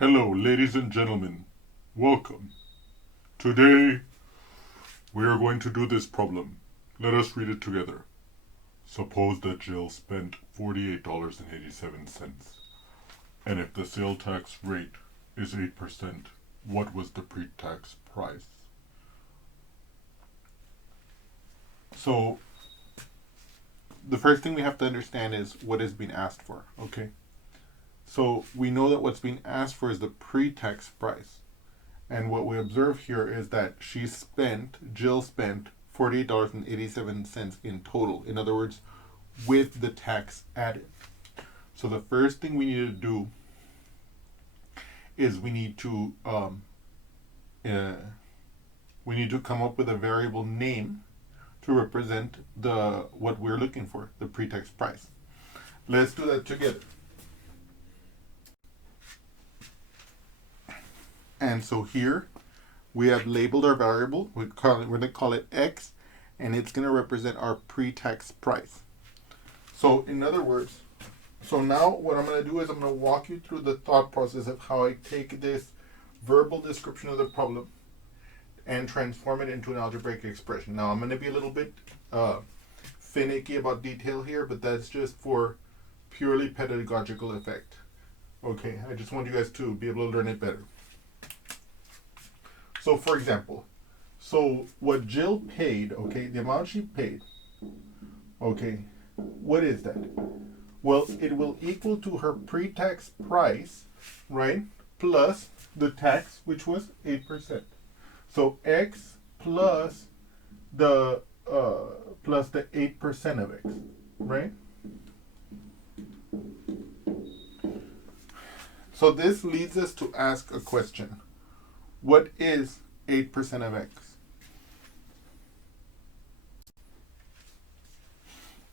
Hello, ladies and gentlemen. Welcome. Today, we are going to do this problem. Let us read it together. Suppose that Jill spent $48.87, and if the sale tax rate is 8%, what was the pre-tax price? So, the first thing we have to understand is what is being asked for, okay? So, we know that what's being asked for is the pre-tax price. And what we observe here is that Jill spent $48.87 in total. In other words, with the tax added. So the first thing we need to do is we need to come up with a variable name to represent what we're looking for, the pre-tax price. Let's do that together. And so here we have labeled our variable. We're going to call it X, and it's going to represent our pre-tax price. So in other words, so now what I'm going to do is I'm going to walk you through the thought process of how I take this verbal description of the problem and transform it into an algebraic expression. Now I'm going to be a little bit finicky about detail here, but that's just for purely pedagogical effect. Okay, I just want you guys to be able to learn it better. So for example, so what Jill paid, okay, the amount she paid, okay, what is that? Well, it will equal to her pre-tax price, right, plus the tax, which was 8%. So X plus the 8% of X, right? So this leads us to ask a question. What is 8% of X?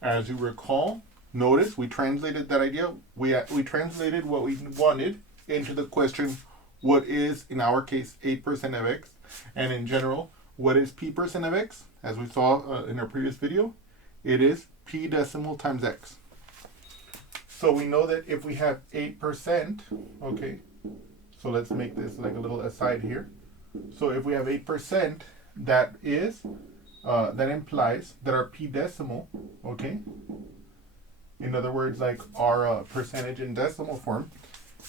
As you recall, notice we translated that idea. We translated what we wanted into the question, what is, in our case, 8% of X? And in general, what is P% of X? As we saw in our previous video, it is P decimal times X. So we know that if we have 8%, okay, so let's make this like a little aside here. So if we have 8%, that implies that our P decimal, okay, in other words, like our percentage in decimal form,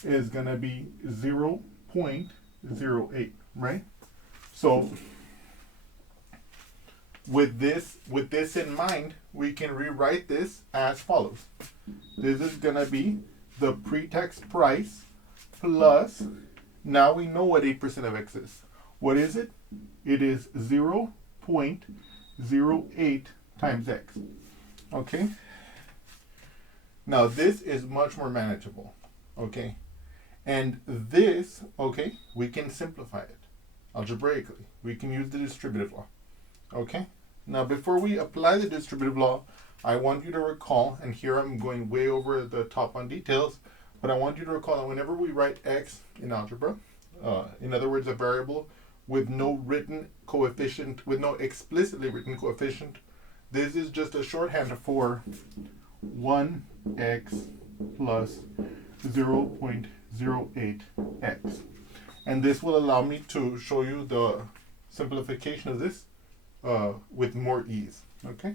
is going to be 0.08, right? So with this in mind, we can rewrite this as follows. This is going to be the pre-tax price plus, now we know what 8% of X is. What is it? It is 0.08 times X. Okay? Now this is much more manageable. Okay? And this, okay, we can simplify it algebraically. We can use the distributive law. Okay? Now before we apply the distributive law, I want you to recall, and here I'm going way over the top on details, but I want you to recall that whenever we write X in algebra, in other words, a variable with no written coefficient, with no explicitly written coefficient, this is just a shorthand for 1x plus 0.08x. And this will allow me to show you the simplification of this with more ease. Okay?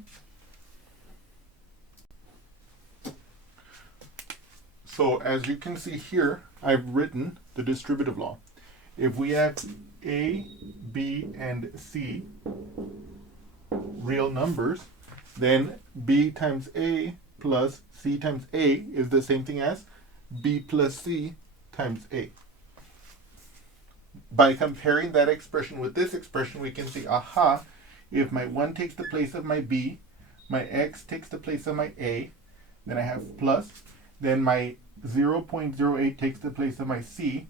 So as you can see here, I've written the distributive law. If we have A, B, and C real numbers, then B times A plus C times A is the same thing as B plus C times A. By comparing that expression with this expression, we can see, aha, if my 1 takes the place of my B, my X takes the place of my A, then I have plus, then my 0.08 takes the place of my C,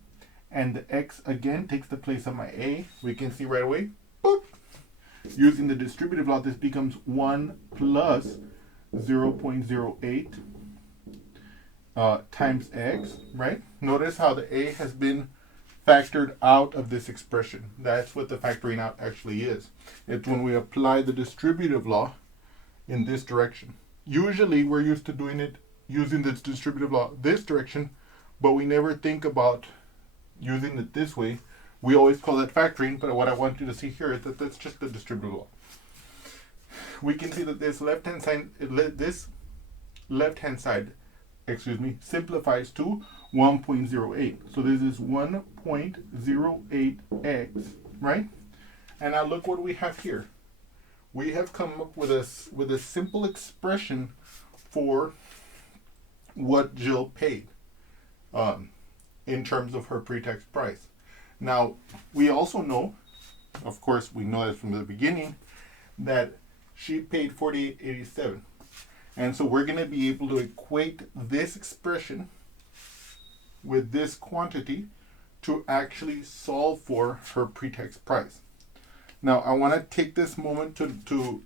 and the X again takes the place of my A. We can see right away, boop. Using the distributive law, this becomes 1 plus 0.08 times X, right? Notice how the A has been factored out of this expression. That's what the factoring out actually is. It's when we apply the distributive law in this direction. Usually we're used to doing it using this distributive law this direction, but we never think about using it this way, we always call that factoring, but what I want you to see here is that that's just the distributive law. We can see that this left-hand side, simplifies to 1.08. So this is 1.08x, right? And now look what we have here. We have come up with a simple expression for what Jill paid in terms of her pre-tax price. Now, we also know, of course, we know that from the beginning, that she paid $48.87. And so we're going to be able to equate this expression with this quantity to actually solve for her pre-tax price. Now, I want to take this moment to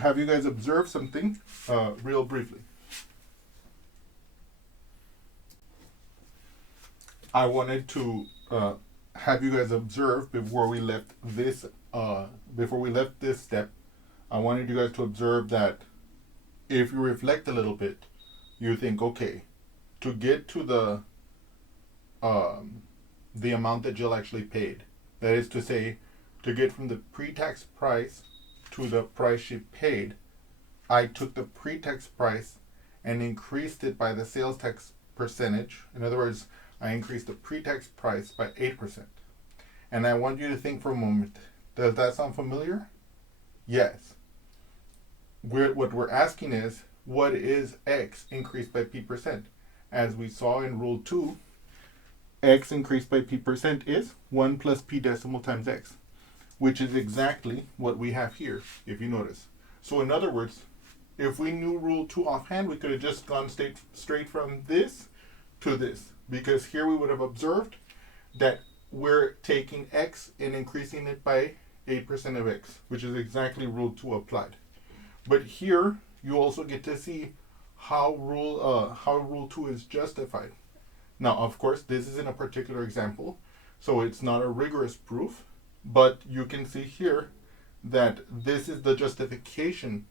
have you guys observe something real briefly. I wanted to have you guys observe before we left this step. I wanted you guys to observe that if you reflect a little bit, you think, okay, to get to the amount that Jill actually paid, that is to say, to get from the pre-tax price to the price she paid, I took the pre-tax price and increased it by the sales tax percentage. In other words, I increased the pre-tax price by 8%. And I want you to think for a moment, does that sound familiar? Yes. What we're asking is, what is x increased by p%? As we saw in Rule 2, x increased by p% is 1 plus p decimal times x, which is exactly what we have here, if you notice. So in other words, if we knew Rule 2 offhand, we could have just gone straight from this to this, because here we would have observed that we're taking x and increasing it by 8% of x, which is exactly Rule 2 applied. But here you also get to see how Rule 2 is justified. Now, of course, this is in a particular example, so it's not a rigorous proof, but you can see here that this is the justification.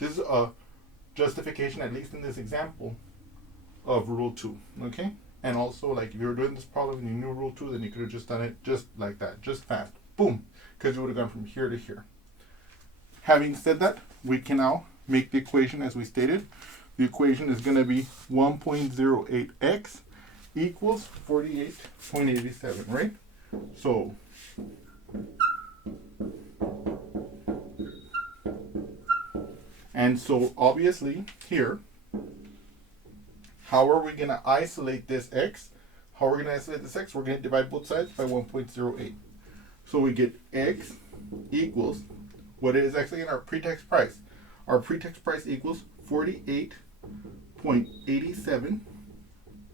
This is a justification, at least in this example, of Rule 2. Okay? And also, like, if you were doing this problem and you knew Rule 2, then you could have just done it just like that, just fast. Boom! Because you would have gone from here to here. Having said that, we can now make the equation as we stated. The equation is going to be 1.08x equals 48.87, right? So, and so obviously here, how are we going to isolate this x? How are we going to isolate this x? We're going to divide both sides by 1.08. So we get x equals what it is actually in our pre-tax price. Our pre-tax price equals 48.87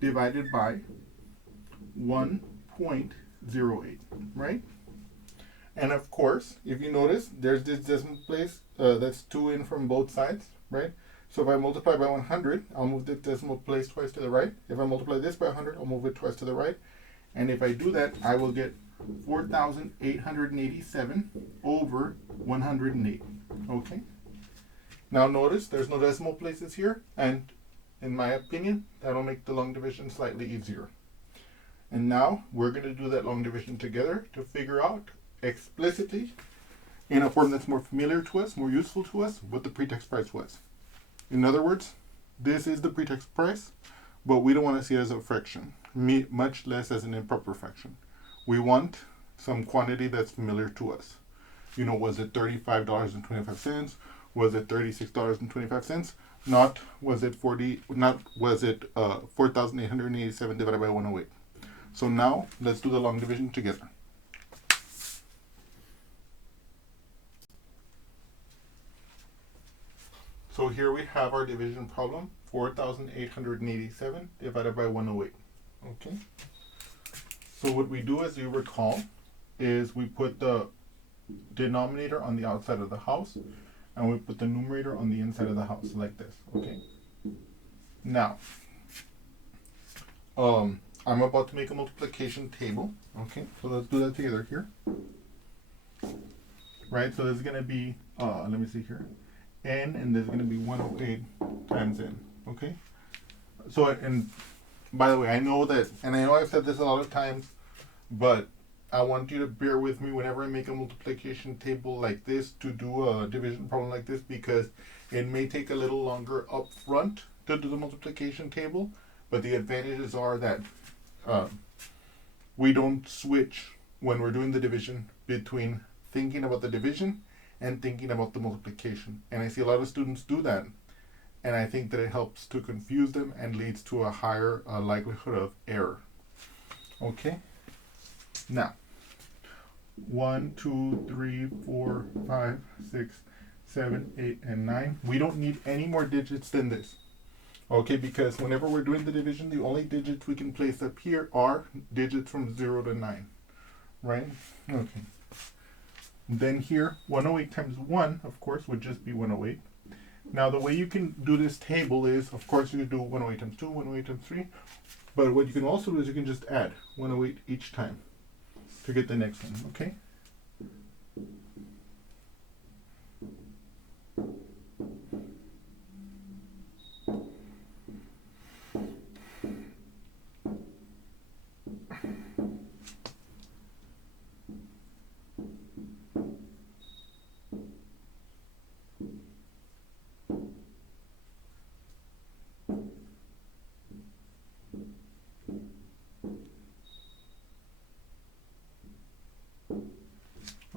divided by 1.08, right? And of course, if you notice, there's this decimal place that's 2 in from both sides, right? So if I multiply by 100, I'll move the decimal place twice to the right. If I multiply this by 100, I'll move it twice to the right. And if I do that, I will get 4,887 over 108. Okay? Now notice there's no decimal places here, and in my opinion, that'll make the long division slightly easier. And now we're going to do that long division together to figure out explicitly, in a form that's more familiar to us, more useful to us, what the pre-tax price was. In other words, this is the pre-tax price, but we don't want to see it as a fraction, much less as an improper fraction. We want some quantity that's familiar to us. You know, was it $35.25? Was it $36.25? Not was it 4,887 divided by 108. So now let's do the long division together. So here we have our division problem, 4,887 divided by 108. Okay. So what we do, as you recall, is we put the denominator on the outside of the house, and we put the numerator on the inside of the house, like this. Okay. Now, I'm about to make a multiplication table. Okay. So let's do that together here. Right. So there's gonna be let me see here, n, and there's gonna be 108 times n. Okay. So and By the way, I know that, and I know I've said this a lot of times, but I want you to bear with me whenever I make a multiplication table like this to do a division problem like this, because it may take a little longer up front to do the multiplication table, but the advantages are that we don't switch when we're doing the division between thinking about the division and thinking about the multiplication. And I see a lot of students do that, and I think that it helps to confuse them and leads to a higher likelihood of error. Okay? Now, 1, 2, 3, 4, 5, 6, 7, 8, and 9. We don't need any more digits than this. Okay, because whenever we're doing the division, the only digits we can place up here are digits from 0 to 9. Right? Okay. Then here, 108 times 1, of course, would just be 108. Now, the way you can do this table is, of course, you can do 108 times 2, 108 times 3. But what you can also do is you can just add 108 each time to get the next one, okay?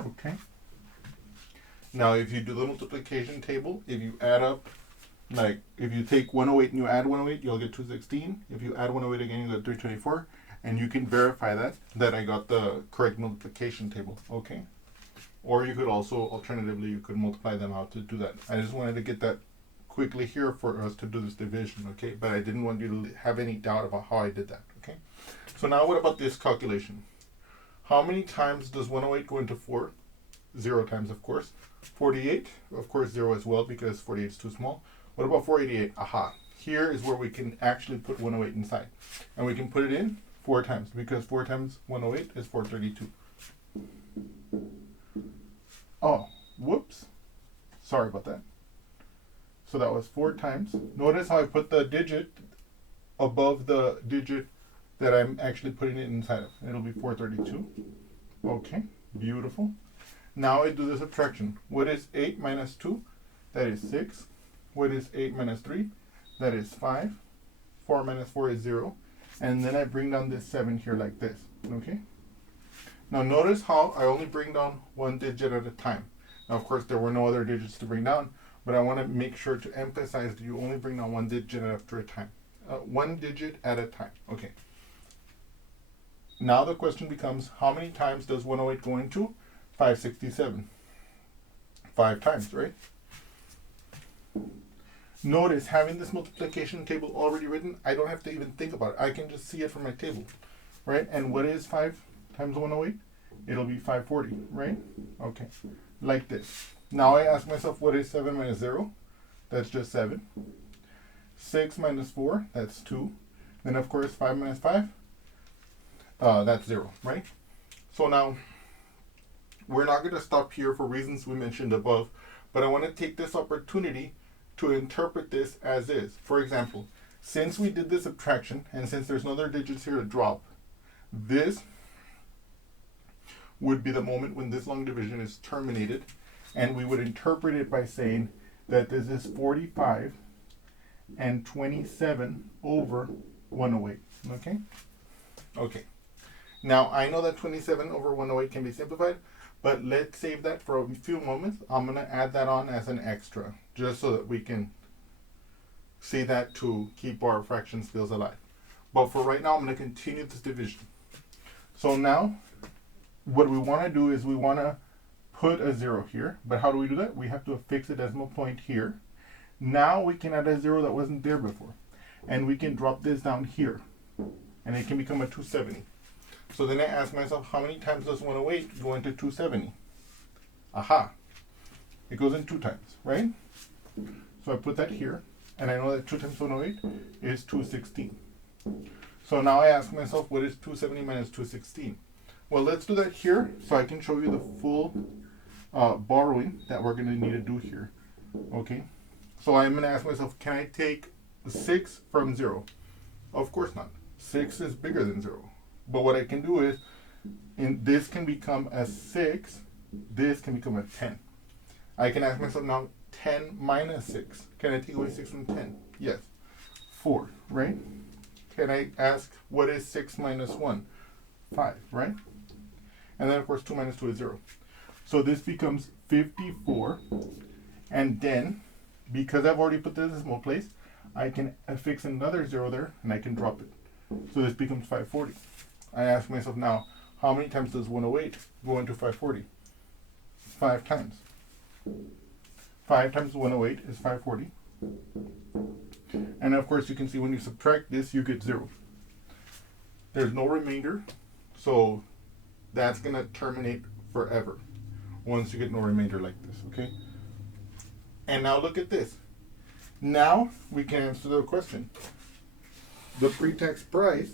Okay. Now, if you do the multiplication table, if you add up, like, if you take 108 and you add 108, you'll get 216. If you add 108 again, you get 324. And you can verify that I got the correct multiplication table, okay? Or you could also, alternatively, you could multiply them out to do that. I just wanted to get that quickly here for us to do this division, okay? But I didn't want you to have any doubt about how I did that, okay? So now what about this calculation? How many times does 108 go into 4? 0 times, of course. 48, of course, 0 as well, because 48 is too small. What about 488? Aha. Here is where we can actually put 108 inside. And we can put it in 4 times, because 4 times 108 is 432. Oh, whoops. Sorry about that. So that was 4 times. Notice how I put the digit above the digit that I'm actually putting it inside of. It'll be 432. Okay, beautiful. Now I do the subtraction. What is 8 minus 2? That is 6. What is 8 minus 3? That is 5. 4 minus 4 is 0. And then I bring down this 7 here like this. Okay? Now notice how I only bring down one digit at a time. Now, of course, there were no other digits to bring down, but I want to make sure to emphasize that you only bring down one digit after a time. One digit at a time. Okay. Now the question becomes, how many times does 108 go into 567? 5 times, right? Notice, having this multiplication table already written, I don't have to even think about it. I can just see it from my table, right? And what is 5 times 108? It'll be 540, right? Okay, like this. Now I ask myself, what is 7 minus 0? That's just 7. 6 minus 4, that's 2. Then, of course, 5 minus 5, that's 0, right? So now, we're not going to stop here for reasons we mentioned above, but I want to take this opportunity to interpret this as is. For example, since we did the subtraction, and since there's no other digits here to drop, this would be the moment when this long division is terminated, and we would interpret it by saying that this is 45 and 27 over 108, okay? Okay. Now, I know that 27 over 108 can be simplified, but let's save that for a few moments. I'm going to add that on as an extra, just so that we can see that to keep our fraction skills alive. But for right now, I'm going to continue this division. So now, what we want to do is we want to put a 0 here. But how do we do that? We have to affix a decimal point here. Now we can add a 0 that wasn't there before. And we can drop this down here. And it can become a 270. So then I ask myself, how many times does 108 go into 270? Aha. It goes in 2 times, right? So I put that here. And I know that 2 times 108 is 216. So now I ask myself, what is 270 minus 216? Well, let's do that here so I can show you the full borrowing that we're going to need to do here. Okay? So I'm going to ask myself, can I take 6 from 0? Of course not. 6 is bigger than 0. But what I can do is, this can become a 6, this can become a 10. I can ask myself now, 10 minus 6. Can I take away 6 from 10? Yes. 4, right? Can I ask, what is 6 minus 1? 5, right? And then, of course, 2 minus 2 is 0. So this becomes 54. And then, because I've already put the decimal place, I can affix another 0 there, and I can drop it. So this becomes 540. I ask myself now, how many times does 108 go into 540? 5 times. 5 times 108 is 540. And of course, you can see when you subtract this, you get 0. There's no remainder, so that's going to terminate forever once you get no remainder like this, okay? And now look at this. Now we can answer the question. The pre-tax price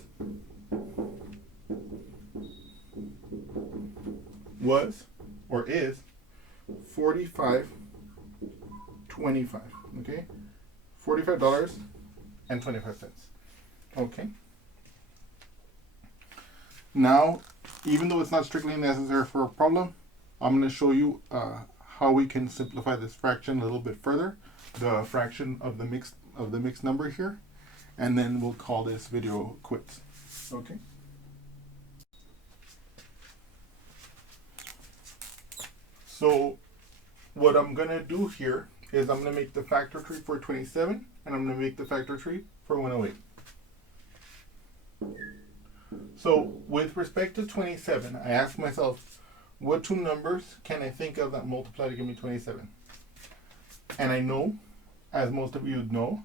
was or is $45.25. Okay, $45.25. Okay. Now, even though it's not strictly necessary for a problem, I'm going to show you how we can simplify this fraction a little bit further. The fraction of the mixed number here, and then we'll call this video quits. Okay. So what I'm going to do here is I'm going to make the factor tree for 27, and I'm going to make the factor tree for 108. So with respect to 27, I ask myself, what two numbers can I think of that multiply to give me 27? And I know, as most of you know,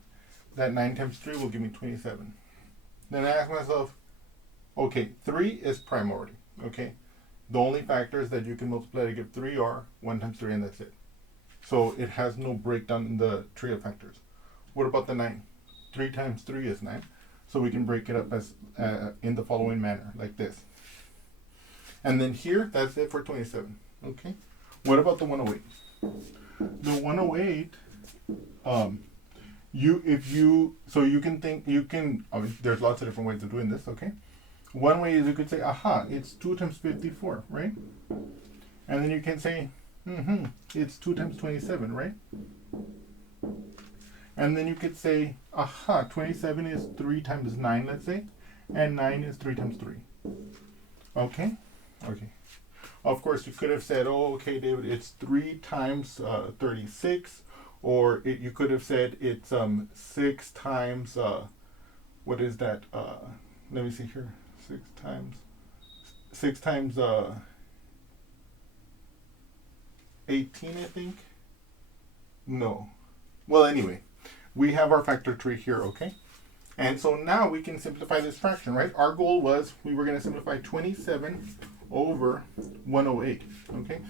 that 9 times 3 will give me 27. Then I ask myself, okay, 3 is prime already, okay? The only factors that you can multiply to give 3 are 1 times 3, and that's it. So it has no breakdown in the tree of factors. What about the 9? 3 times 3 is 9. So we can break it up as in the following manner, like this. And then here, that's it for 27, okay? What about the 108? The 108, there's lots of different ways of doing this, okay? One way is you could say, aha, it's 2 times 54, right? And then you can say, it's 2 times 27, right? And then you could say, aha, 27 is 3 times 9, let's say, and 9 is 3 times 3. Okay? Okay. Of course, you could have said, oh, okay, David, it's 3 times 36, or you could have said it's 6 times, what is that? Let me see here. 6 times 18, I think. No. Well, anyway, we have our factor tree here, okay? And so now we can simplify this fraction, right? Our goal was we were going to simplify 27 over 108, okay?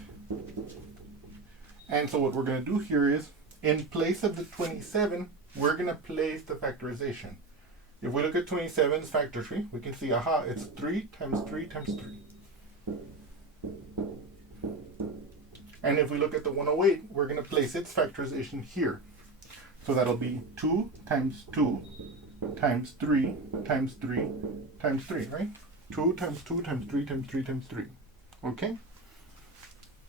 And so what we're going to do here is, in place of the 27, we're going to place the factorization. If we look at 27's factor tree, we can see, aha, it's 3 times 3 times 3. And if we look at the 108, we're going to place its factorization here. So that'll be 2 times 2 times 3 times 3 times 3, right? 2 times 2 times 3 times 3 times 3. Okay?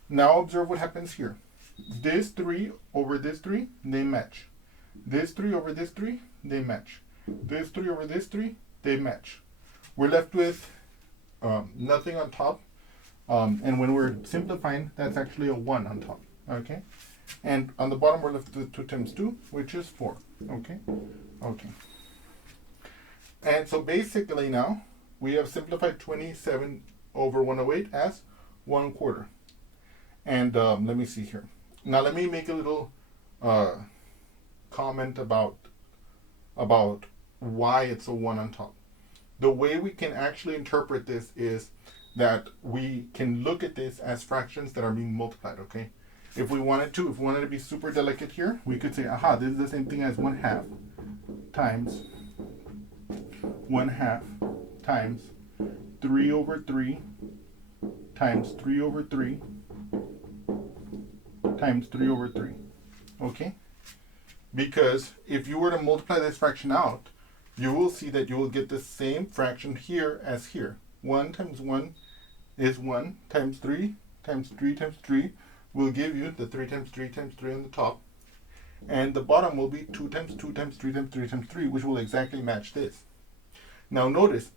Now observe what happens here. This 3 over this 3, they match. This 3 over this 3, they match. This 3 over this 3, they match. We're left with nothing on top. And when we're simplifying, that's actually a 1 on top. Okay? And on the bottom, we're left with 2 times 2, which is 4. Okay? Okay. And so basically now, we have simplified 27 over 108 as 1/4. And let me see here. Now let me make a little comment about why it's a 1 on top. The way we can actually interpret this is that we can look at this as fractions that are being multiplied, okay? If we wanted to be super delicate here, we could say, aha, this is the same thing as 1/2 times 1/2 times 3 over 3 times 3 over 3 times 3 over 3. Okay? Because if you were to multiply this fraction out, you will see that you will get the same fraction here as here. 1 times 1 is 1 times 3 times 3 times 3 will give you the 3 times 3 times 3 on the top. And the bottom will be 2 times 2 times 3 times 3 times 3, which will exactly match this. Now notice,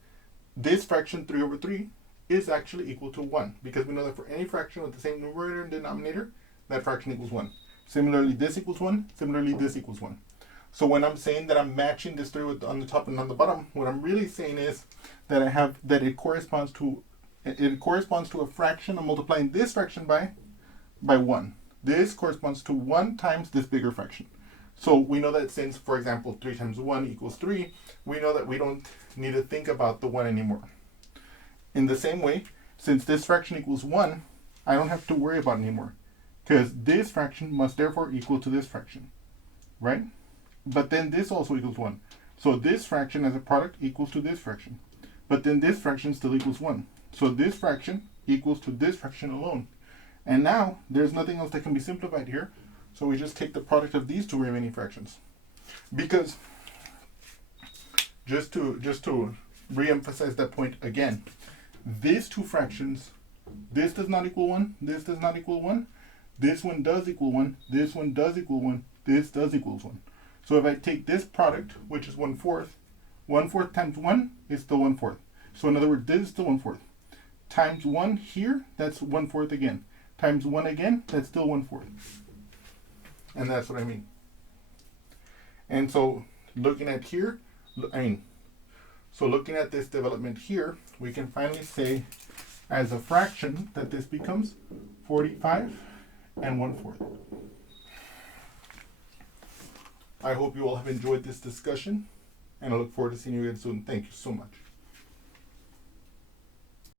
this fraction 3 over 3 is actually equal to 1, because we know that for any fraction with the same numerator and denominator, that fraction equals 1. Similarly, this equals 1. Similarly, this equals 1. So when I'm saying that I'm matching this 3 with on the top and on the bottom, what I'm really saying is that it corresponds to a fraction. I'm multiplying this fraction by 1. This corresponds to 1 times this bigger fraction. So we know that since, for example, 3 times 1 equals 3, we know that we don't need to think about the 1 anymore. In the same way, since this fraction equals 1, I don't have to worry about it anymore, because this fraction must therefore equal to this fraction, right? But then this also equals 1. So this fraction as a product equals to this fraction. But then this fraction still equals 1. So this fraction equals to this fraction alone. And now there's nothing else that can be simplified here. So we just take the product of these two remaining fractions. Because just to re-emphasize that point again, these two fractions, this does not equal 1, this does not equal 1, this one does equal 1, this one does equal 1, this does equals 1. So if I take this product, which is 1/4, 1/4 times 1 is still 1/4. So in other words, this is still 1/4. Times 1 here, that's 1/4 again. Times 1 again, that's still 1/4. And that's what I mean. And so looking at here, so looking at this development here, we can finally say as a fraction that this becomes 45 and 1/4. I hope you all have enjoyed this discussion, and I look forward to seeing you again soon. Thank you so much.